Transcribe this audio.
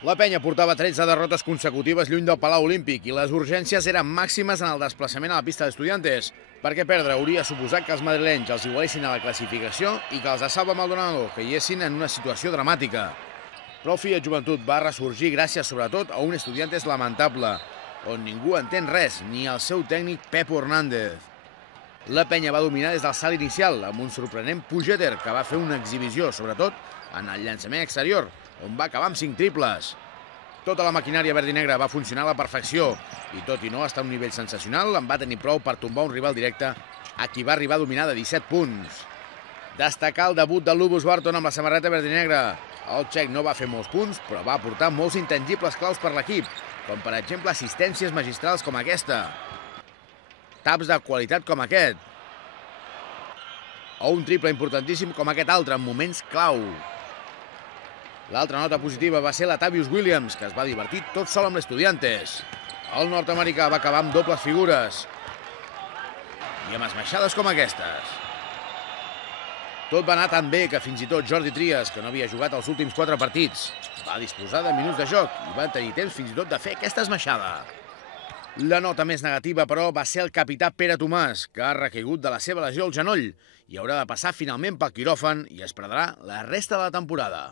La penya portava 13 derrotes consecutives lluny del Palau Olímpic i les urgències eren màximes en el desplaçament a la pista d'Estudiantes, perquè perdre hauria suposat que els madrilenys els igualessin a la classificació i que els de Salva Maldonado caiessin en una situació dramàtica. Però el Fiat Joventut va ressorgir gràcies sobretot a un Estudiantes lamentable, on ningú entén res, ni el seu tècnic Pepo Hernández. La penya va dominar des del salt inicial, amb un sorprenent Pujeter que va fer una exhibició, sobretot en el llançament exterior, on va acabar amb 5 triples. Tota la maquinària verd i negra va funcionar a la perfecció i, tot i no estar a un nivell sensacional, en va tenir prou per tombar un rival directe a qui va arribar a dominar de 17 punts. Destacar el debut de Lubos Barton amb la samarreta verd i negra. El txec no va fer molts punts, però va aportar molts intangibles claus per l'equip, com per exemple assistències magistrals com aquesta, taps de qualitat com aquest, o un triple importantíssim com aquest altre, en moments clau. L'altra nota positiva va ser Latavius Williams, que es va divertir tot sol amb l'Estudiantes. El nord-americà va acabar amb dobles figures i amb esmaixades com aquestes. Tot va anar tan bé que fins i tot Jordi Trias, que no havia jugat els últims 4 partits, va disposar de minuts de joc i va tenir temps fins i tot de fer aquesta esmaixada. La nota més negativa, però, va ser el capità Pere Tomàs, que ha recaigut de la seva lesió al genoll i haurà de passar finalment pel quiròfan i es perdrà la resta de la temporada.